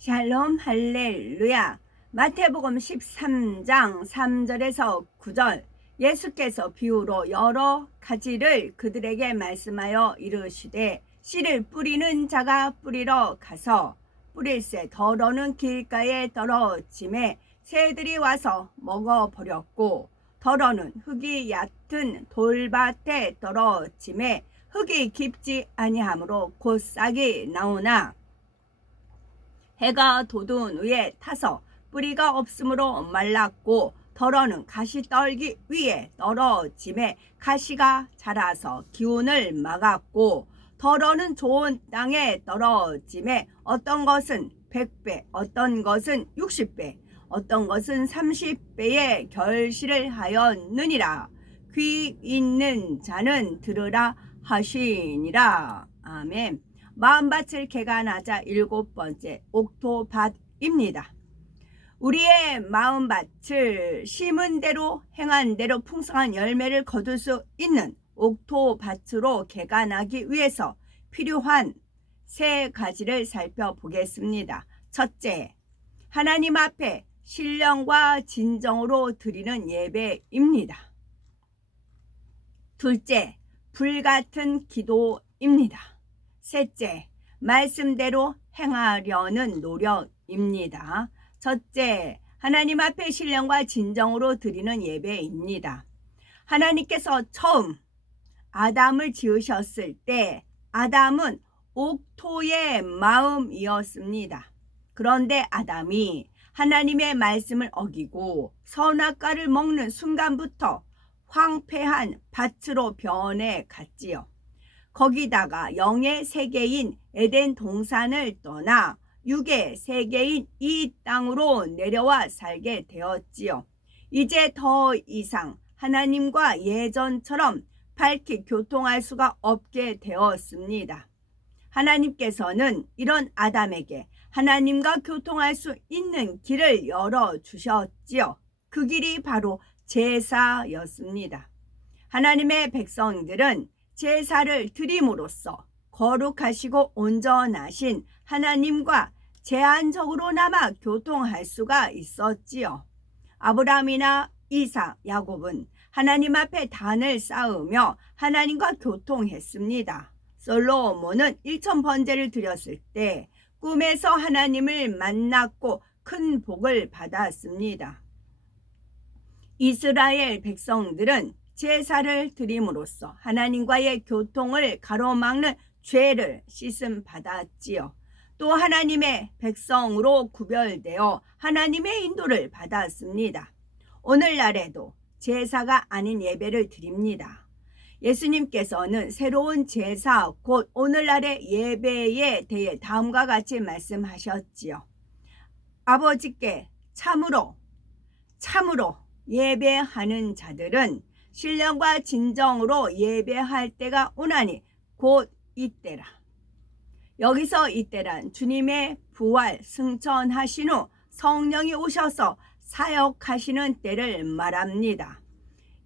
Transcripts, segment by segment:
샬롬 할렐루야. 마태복음 13장 3절에서 9절. 예수께서 비유로 여러 가지를 그들에게 말씀하여 이르시되 씨를 뿌리는 자가 뿌리러 가서 뿌릴새 더러는 길가에 떨어짐에 새들이 와서 먹어버렸고, 더러는 흙이 얕은 돌밭에 떨어짐에 흙이 깊지 아니하므로 곧 싹이 나오나 해가 돋은 위에 타서 뿌리가 없으므로 말랐고, 더러는 가시떨기 위에 떨어짐에 가시가 자라서 기운을 막았고, 더러는 좋은 땅에 떨어짐에 어떤 것은 100배, 어떤 것은 60배, 어떤 것은 30배의 결실을 하였느니라. 귀 있는 자는 들으라 하시니라. 아멘. 마음밭을 개간하자. 7번째, 옥토밭입니다. 우리의 마음밭을 심은 대로 행한 대로 풍성한 열매를 거둘 수 있는 옥토밭으로 개간하기 위해서 필요한 3가지를 살펴보겠습니다. 첫째, 하나님 앞에 신령과 진정으로 드리는 예배입니다. 둘째, 불같은 기도입니다. 셋째, 말씀대로 행하려는 노력입니다. 첫째, 하나님 앞에 신령과 진정으로 드리는 예배입니다. 하나님께서 처음 아담을 지으셨을 때 아담은 옥토의 마음이었습니다. 그런데 아담이 하나님의 말씀을 어기고 선악과를 먹는 순간부터 황폐한 밭으로 변해 갔지요. 거기다가 영의 세계인 에덴 동산을 떠나 육의 세계인 이 땅으로 내려와 살게 되었지요. 이제 더 이상 하나님과 예전처럼 밝히 교통할 수가 없게 되었습니다. 하나님께서는 이런 아담에게 하나님과 교통할 수 있는 길을 열어주셨지요. 그 길이 바로 제사였습니다. 하나님의 백성들은 제사를 드림으로써 거룩하시고 온전하신 하나님과 제한적으로나마 교통할 수가 있었지요. 아브라함이나 이삭, 야곱은 하나님 앞에 단을 쌓으며 하나님과 교통했습니다. 솔로몬은 1000번제를 드렸을 때 꿈에서 하나님을 만났고 큰 복을 받았습니다. 이스라엘 백성들은 제사를 드림으로써 하나님과의 교통을 가로막는 죄를 씻음 받았지요. 또 하나님의 백성으로 구별되어 하나님의 인도를 받았습니다. 오늘날에도 제사가 아닌 예배를 드립니다. 예수님께서는 새로운 제사 곧 오늘날의 예배에 대해 다음과 같이 말씀하셨지요. 아버지께 참으로 예배하는 자들은 신령과 진정으로 예배할 때가 오나니 곧 이때라. 여기서 이때란 주님의 부활 승천하신 후 성령이 오셔서 사역하시는 때를 말합니다.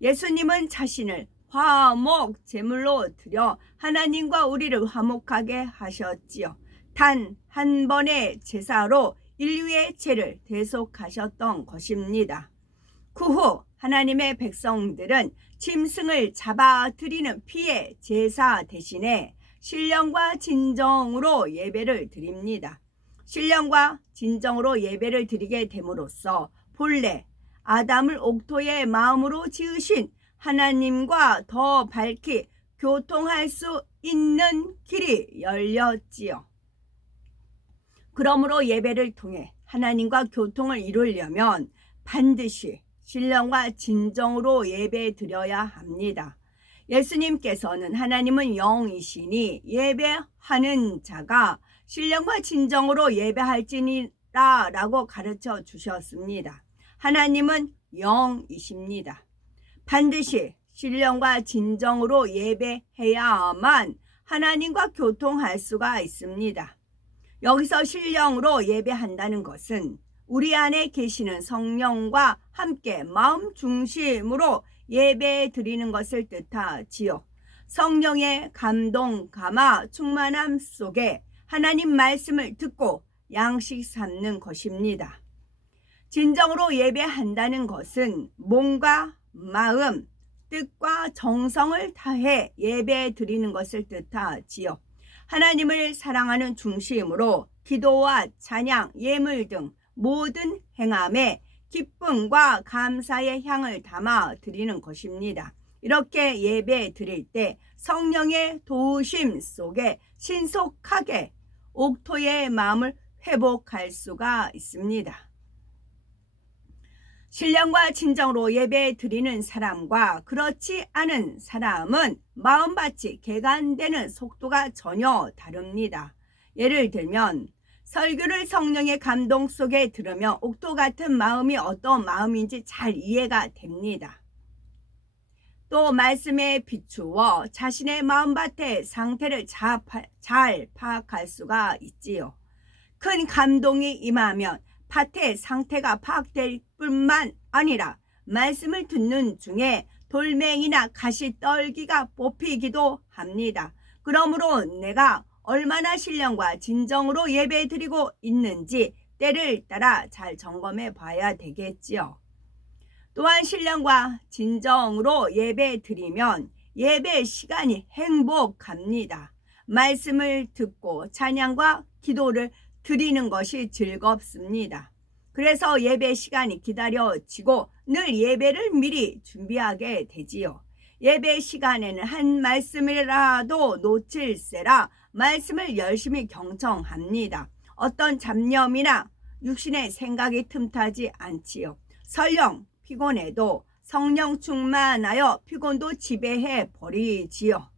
예수님은 자신을 화목 제물로 드려 하나님과 우리를 화목하게 하셨지요. 단 한 번의 제사로 인류의 죄를 대속하셨던 것입니다. 그 후 하나님의 백성들은 짐승을 잡아 드리는 피의 제사 대신에 신령과 진정으로 예배를 드립니다. 신령과 진정으로 예배를 드리게 됨으로써 본래 아담을 옥토의 마음으로 지으신 하나님과 더 밝히 교통할 수 있는 길이 열렸지요. 그러므로 예배를 통해 하나님과 교통을 이루려면 반드시 신령과 진정으로 예배 드려야 합니다. 예수님께서는 하나님은 영이시니 예배하는 자가 신령과 진정으로 예배할지니라 라고 가르쳐 주셨습니다. 하나님은 영이십니다. 반드시 신령과 진정으로 예배해야만 하나님과 교통할 수가 있습니다. 여기서 신령으로 예배한다는 것은 우리 안에 계시는 성령과 함께 마음 중심으로 예배 드리는 것을 뜻하지요. 성령의 감동, 감화, 충만함 속에 하나님 말씀을 듣고 양식 삼는 것입니다. 진정으로 예배한다는 것은 몸과 마음, 뜻과 정성을 다해 예배 드리는 것을 뜻하지요. 하나님을 사랑하는 중심으로 기도와 찬양, 예물 등 모든 행함에 기쁨과 감사의 향을 담아 드리는 것입니다. 이렇게 예배 드릴 때 성령의 도우심 속에 신속하게 옥토의 마음을 회복할 수가 있습니다. 신령과 진정으로 예배 드리는 사람과 그렇지 않은 사람은 마음밭이 개간되는 속도가 전혀 다릅니다. 예를 들면 설교를 성령의 감동 속에 들으며 옥토 같은 마음이 어떤 마음인지 잘 이해가 됩니다. 또 말씀에 비추어 자신의 마음밭의 상태를 잘 파악할 수가 있지요. 큰 감동이 임하면 밭의 상태가 파악될 뿐만 아니라 말씀을 듣는 중에 돌멩이나 가시떨기가 뽑히기도 합니다. 그러므로 내가 얼마나 신령과 진정으로 예배드리고 있는지 때를 따라 잘 점검해 봐야 되겠지요. 또한 신령과 진정으로 예배드리면 예배 시간이 행복합니다. 말씀을 듣고 찬양과 기도를 드리는 것이 즐겁습니다. 그래서 예배 시간이 기다려지고 늘 예배를 미리 준비하게 되지요. 예배 시간에는 한 말씀이라도 놓칠세라 말씀을 열심히 경청합니다. 어떤 잡념이나 육신의 생각이 틈타지 않지요. 설령 피곤해도 성령 충만하여 피곤도 지배해 버리지요.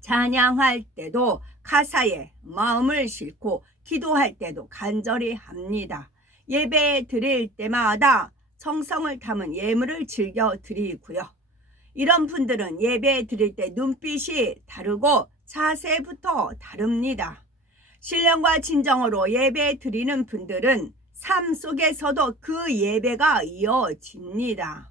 찬양할 때도 가사에 마음을 싣고 기도할 때도 간절히 합니다. 예배 드릴 때마다 정성을 담은 예물을 즐겨 드리고요. 이런 분들은 예배 드릴 때 눈빛이 다르고 자세부터 다릅니다. 신령과 진정으로 예배 드리는 분들은 삶 속에서도 그 예배가 이어집니다.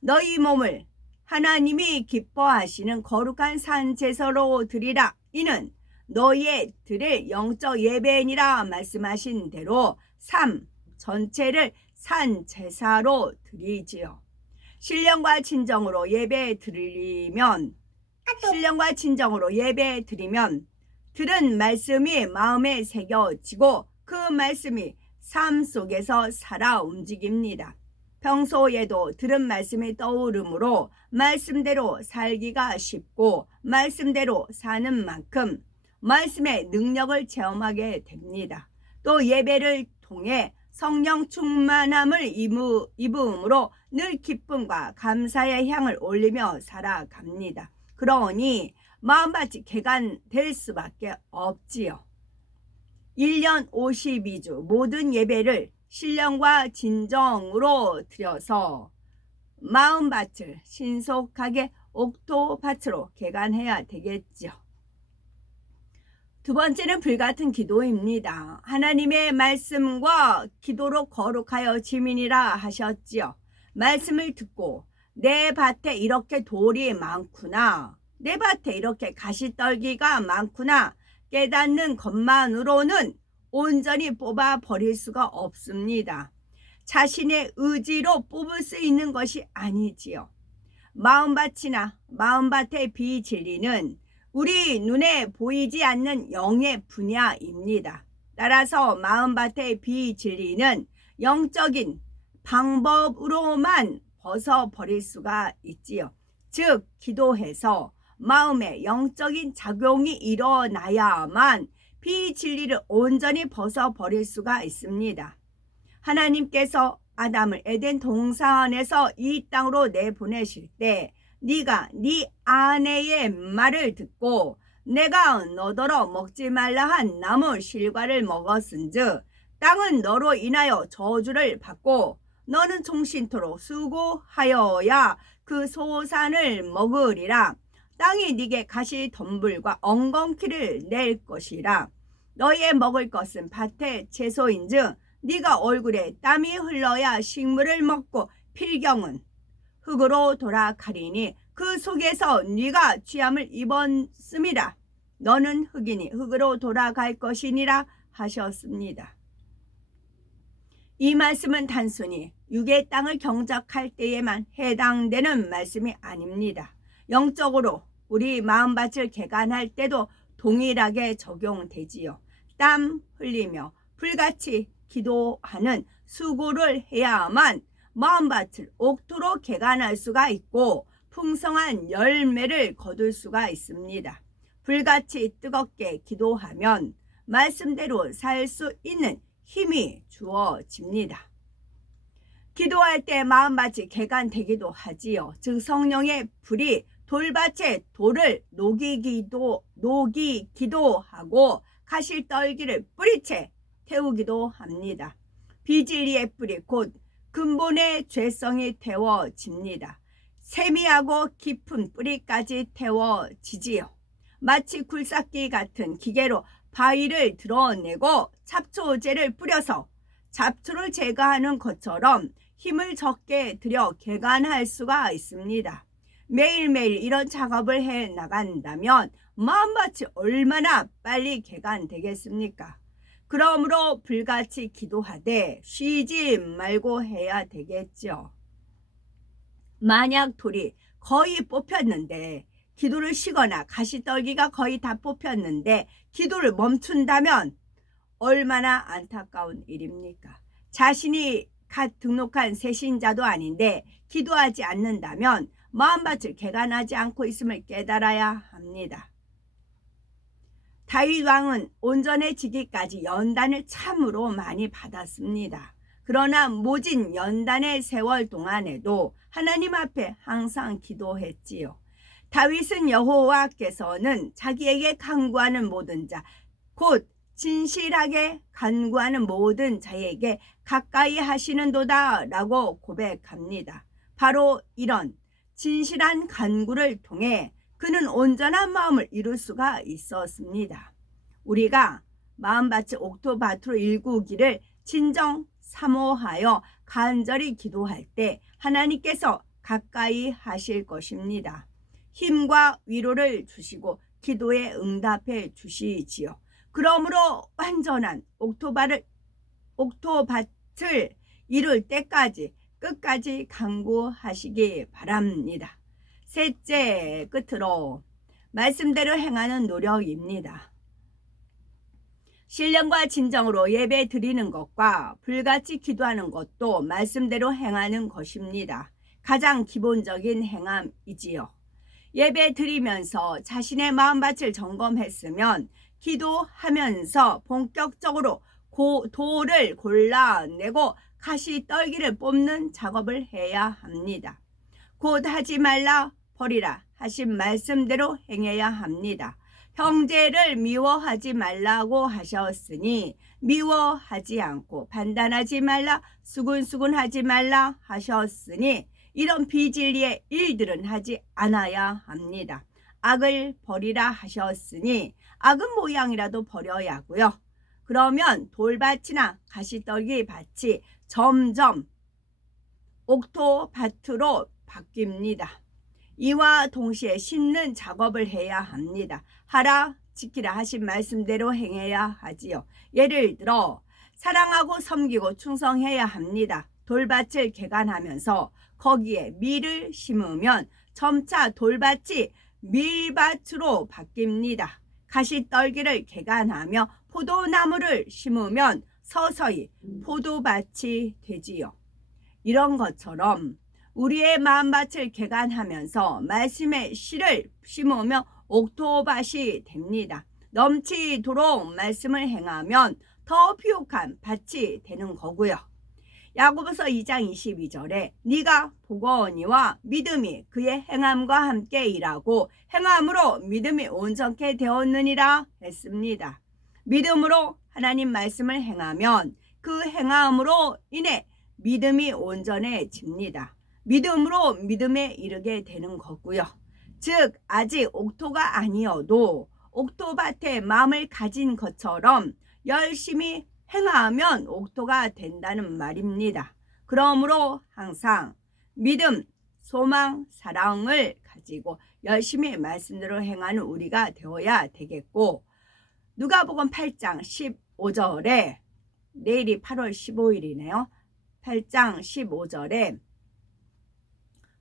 너희 몸을 하나님이 기뻐하시는 거룩한 산제사로 드리라. 이는 너희의 드릴 영적 예배니라 말씀하신 대로 삶 전체를 산제사로 드리지요. 신령과 진정으로 예배 드리면 들은 말씀이 마음에 새겨지고 그 말씀이 삶 속에서 살아 움직입니다. 평소에도 들은 말씀이 떠오르므로 말씀대로 살기가 쉽고 말씀대로 사는 만큼 말씀의 능력을 체험하게 됩니다. 또 예배를 통해 성령 충만함을 입음으로 늘 기쁨과 감사의 향을 올리며 살아갑니다. 그러니 마음밭이 개간될 수밖에 없지요. 1년 52주 모든 예배를 신령과 진정으로 드려서 마음밭을 신속하게 옥토밭으로 개간해야 되겠죠. 두 번째는 불같은 기도입니다. 하나님의 말씀과 기도로 거룩하여 지민이라 하셨지요. 말씀을 듣고 내 밭에 이렇게 돌이 많구나, 내 밭에 이렇게 가시떨기가 많구나 깨닫는 것만으로는 온전히 뽑아 버릴 수가 없습니다. 자신의 의지로 뽑을 수 있는 것이 아니지요. 마음밭이나 마음밭의 비진리는 우리 눈에 보이지 않는 영의 분야입니다. 따라서 마음밭의 비진리는 영적인 방법으로만 벗어버릴 수가 있지요. 즉 기도해서 마음에 영적인 작용이 일어나야만 비진리를 온전히 벗어버릴 수가 있습니다. 하나님께서 아담을 에덴 동산에서 이 땅으로 내보내실 때 네가 네 아내의 말을 듣고 내가 너더러 먹지 말라 한 나무 실과를 먹었은즉 땅은 너로 인하여 저주를 받고 너는 종신토록 수고하여야 그 소산을 먹으리라. 땅이 네게 가시 덤불과 엉겅퀴를 낼 것이라. 너희의 먹을 것은 밭의 채소인즉 네가 얼굴에 땀이 흘러야 식물을 먹고 필경은 흙으로 돌아가리니 그 속에서 네가 취함을 입었음이라. 너는 흙이니 흙으로 돌아갈 것이니라 하셨습니다. 이 말씀은 단순히 육의 땅을 경작할 때에만 해당되는 말씀이 아닙니다. 영적으로 우리 마음밭을 개간할 때도 동일하게 적용되지요. 땀 흘리며 불같이 기도하는 수고를 해야만 마음밭을 옥토로 개간할 수가 있고 풍성한 열매를 거둘 수가 있습니다. 불같이 뜨겁게 기도하면 말씀대로 살 수 있는 힘이 주어집니다. 기도할 때 마음밭이 개간되기도 하지요. 즉 성령의 불이 돌밭에 돌을 녹이기도 하고 가시떨기를 뿌리채 태우기도 합니다. 비질리의 뿌리 곧 근본의 죄성이 태워집니다. 세미하고 깊은 뿌리까지 태워지지요. 마치 굴삭기 같은 기계로 바위를 드러내고 잡초제를 뿌려서 잡초를 제거하는 것처럼 힘을 적게 들여 개간할 수가 있습니다. 매일매일 이런 작업을 해 나간다면 마음밭이 얼마나 빨리 개간되겠습니까? 그러므로 불같이 기도하되 쉬지 말고 해야 되겠죠. 만약 돌이 거의 뽑혔는데 기도를 쉬거나 가시떨기가 거의 다 뽑혔는데 기도를 멈춘다면 얼마나 안타까운 일입니까? 자신이 갓 등록한 새신자도 아닌데 기도하지 않는다면 마음밭을 개간하지 않고 있음을 깨달아야 합니다. 다윗 왕은 온전해지기까지 연단을 참으로 많이 받았습니다. 그러나 모진 연단의 세월 동안에도 하나님 앞에 항상 기도했지요. 다윗은 여호와께서는 자기에게 간구하는 모든 자, 곧 진실하게 간구하는 모든 자에게 가까이 하시는도다 라고 고백합니다. 바로 이런 진실한 간구를 통해 그는 온전한 마음을 이룰 수가 있었습니다. 우리가 마음밭을 옥토밭으로 일구기를 진정 사모하여 간절히 기도할 때 하나님께서 가까이 하실 것입니다. 힘과 위로를 주시고 기도에 응답해 주시지요. 그러므로 완전한 옥토밭을 이룰 때까지 끝까지 간구하시기 바랍니다. 셋째, 끝으로 말씀대로 행하는 노력입니다. 신령과 진정으로 예배 드리는 것과 불같이 기도하는 것도 말씀대로 행하는 것입니다. 가장 기본적인 행함이지요. 예배 드리면서 자신의 마음밭을 점검했으면 기도하면서 본격적으로 돌을 골라내고 가시떨기를 뽑는 작업을 해야 합니다. 곧 하지 말라 버리라 하신 말씀대로 행해야 합니다. 형제를 미워하지 말라고 하셨으니 미워하지 않고 판단하지 말라 수군수군하지 말라 하셨으니 이런 비진리의 일들은 하지 않아야 합니다. 악을 버리라 하셨으니 악은 모양이라도 버려야 하고요. 그러면 돌밭이나 가시떨기 밭이 점점 옥토밭으로 바뀝니다. 이와 동시에 심는 작업을 해야 합니다. 하라 지키라 하신 말씀대로 행해야 하지요. 예를 들어 사랑하고 섬기고 충성해야 합니다. 돌밭을 개간하면서 거기에 밀을 심으면 점차 돌밭이 밀밭으로 바뀝니다. 가시떨기를 개간하며 포도나무를 심으면 서서히 포도밭이 되지요. 이런 것처럼 우리의 마음밭을 개간하면서 말씀의 씨를 심으며 옥토밭이 됩니다. 넘치도록 말씀을 행하면 더 비옥한 밭이 되는 거고요. 야고보서 2장 22절에 네가 보거니와 믿음이 그의 행함과 함께 일하고 행함으로 믿음이 온전케 되었느니라 했습니다. 믿음으로 하나님 말씀을 행하면 그 행함으로 인해 믿음이 온전해집니다. 믿음으로 믿음에 이르게 되는 거고요. 즉 아직 옥토가 아니어도 옥토밭에 마음을 가진 것처럼 열심히 행하면 옥토가 된다는 말입니다. 그러므로 항상 믿음, 소망, 사랑을 가지고 열심히 말씀대로 행하는 우리가 되어야 되겠고 누가복음 8장 15절에 내일이 8월 15일이네요. 8장 15절에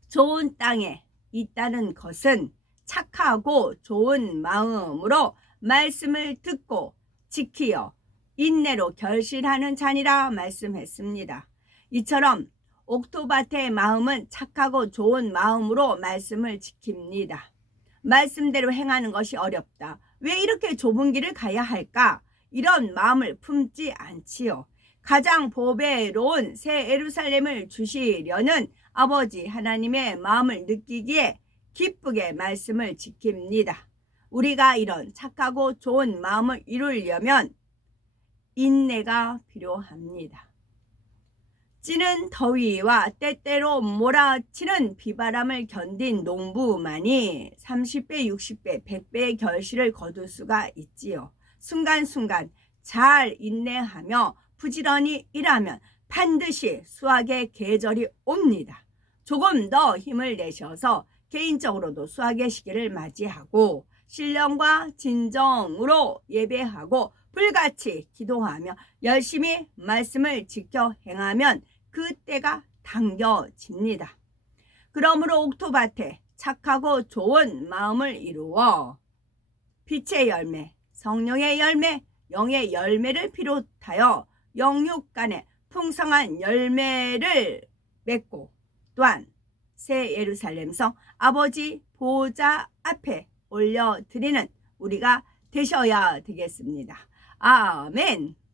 좋은 땅에 있다는 것은 착하고 좋은 마음으로 말씀을 듣고 지키어 인내로 결실하는 자니라 말씀했습니다. 이처럼 옥토밭의 마음은 착하고 좋은 마음으로 말씀을 지킵니다. 말씀대로 행하는 것이 어렵다. 왜 이렇게 좁은 길을 가야 할까? 이런 마음을 품지 않지요. 가장 보배로운 새 예루살렘을 주시려는 아버지 하나님의 마음을 느끼기에 기쁘게 말씀을 지킵니다. 우리가 이런 착하고 좋은 마음을 이루려면 인내가 필요합니다. 찌는 더위와 때때로 몰아치는 비바람을 견딘 농부만이 30배, 60배, 100배의 결실을 거둘 수가 있지요. 순간순간 잘 인내하며 부지런히 일하면 반드시 수확의 계절이 옵니다. 조금 더 힘을 내셔서 개인적으로도 수확의 시기를 맞이하고 신령과 진정으로 예배하고 불같이 기도하며 열심히 말씀을 지켜 행하면 그 때가 당겨집니다. 그러므로 옥토밭에 착하고 좋은 마음을 이루어 빛의 열매, 성령의 열매, 영의 열매를 비롯하여 영육 간의 풍성한 열매를 맺고 또한 새 예루살렘성 아버지 보좌 앞에 올려드리는 우리가 되셔야 되겠습니다. 아멘.